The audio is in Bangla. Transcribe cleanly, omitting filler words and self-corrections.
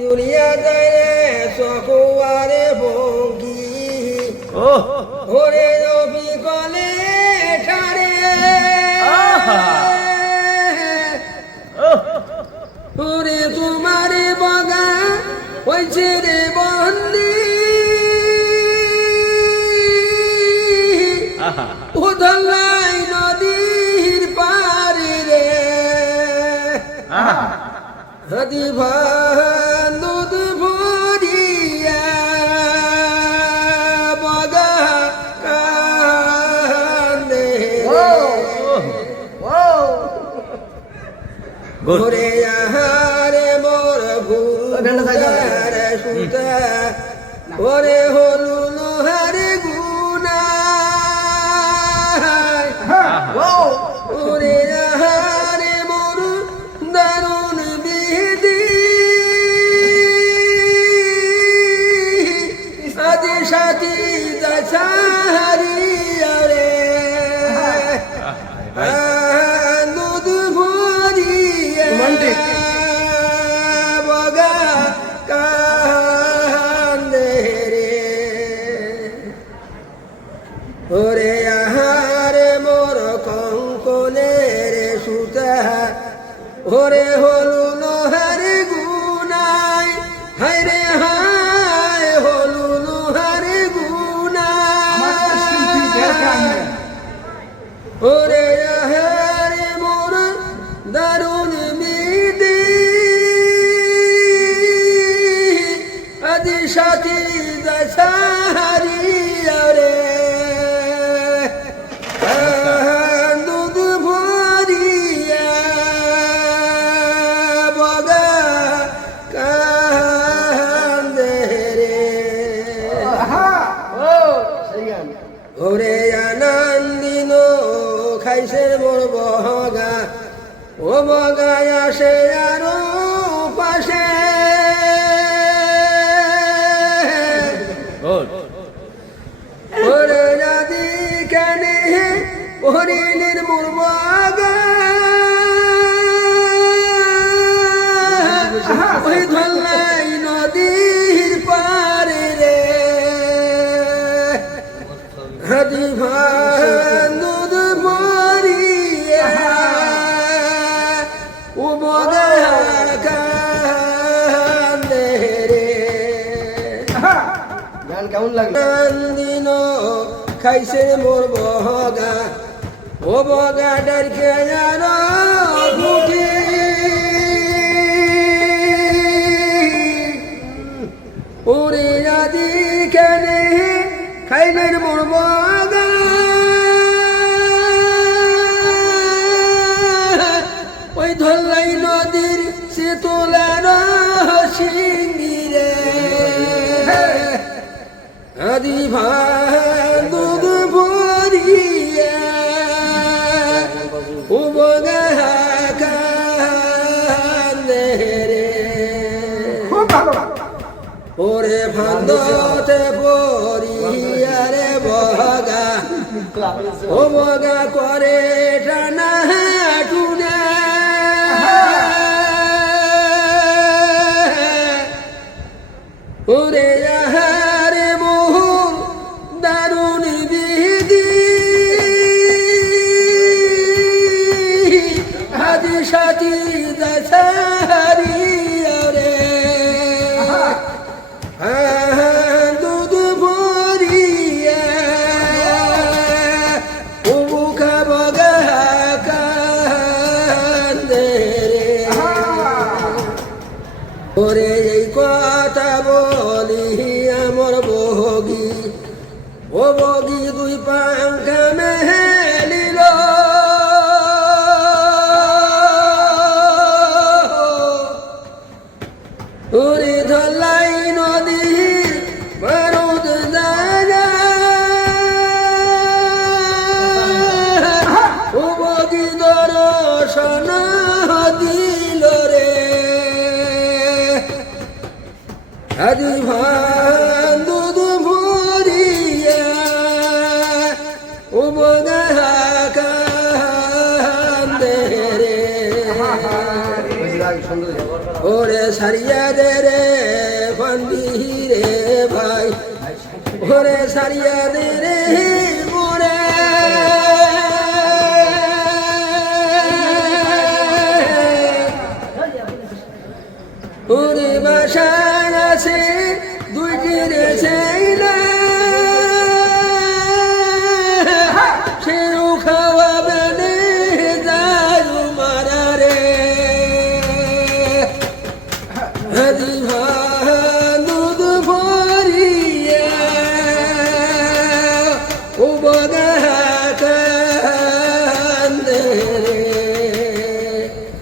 দুনিয়া যায় রে সকুয়ারে বঙ্গি ওরে রবি কলে ঠারে ওরে তোমারে বগা হইছে রে বন্দি উদলাই নদীর পারে রে নদী দুধ ভরিয়া বগা কান্দে ঘুরে আহারে মোর ভুলার সুতা ওরে হলু লোহারে গুনা ওরে আহারে মোর দারুণ বিধি আদি সাথী দাসাহারিয়া রে দুধ ভরিয়া বগা কান্দে রে ওরে আহারে মোর কঙ্কলের সুতা ওরে হলু লোহার গুনাই হায় রে হায় হলু লোহার গুনাই ওরে আহারে মোর দারুণ মিদি আদি সাথী দশাহারিয়া রে দুধ ভরিয়া বগা কান্দে রে ওরে আনন্দিন খাইছে মোর বগা ও বগা আসে আরো পাশে ওরে নদী কানে হরিণের মোর বগা ওই ধলাই নদীর পারে রে হাদি দুধ ভরিয়া ও বগা কান্দে রে গান কেমন লাগলো দিন খাইছে মোর বগা ও বগা ডারকে জানো ফুটি ওরে আদি কেনে খাইলেন মোর বগা ওই ধলাই নদীর সে তোলার সিঙ্গিরে আদি দুধ ভরিয়া ও বগা কান্দে রে ওরে ফান্দতে পরিয়া রে বগা ও বগা করে টানা টুনা ওরে আহারে মোহন দারুণ বিধি আদি সাথী দশাহারিয়া রে দুধ ভরিয়া ও বুকা বগা কান্দে রে ওরে এই কথা বলি আমার বগি ও বগি দুই পাঙ্খা মেলিল ওরে ধলাই নদী বারুদ দানা ও বগি দর্শন দিল রে আদি দুধ ভরিয়া ও বগা কান্দে রে ওরে সারিয়া দে রে রে ভাই ওরে সারিয়া দে রে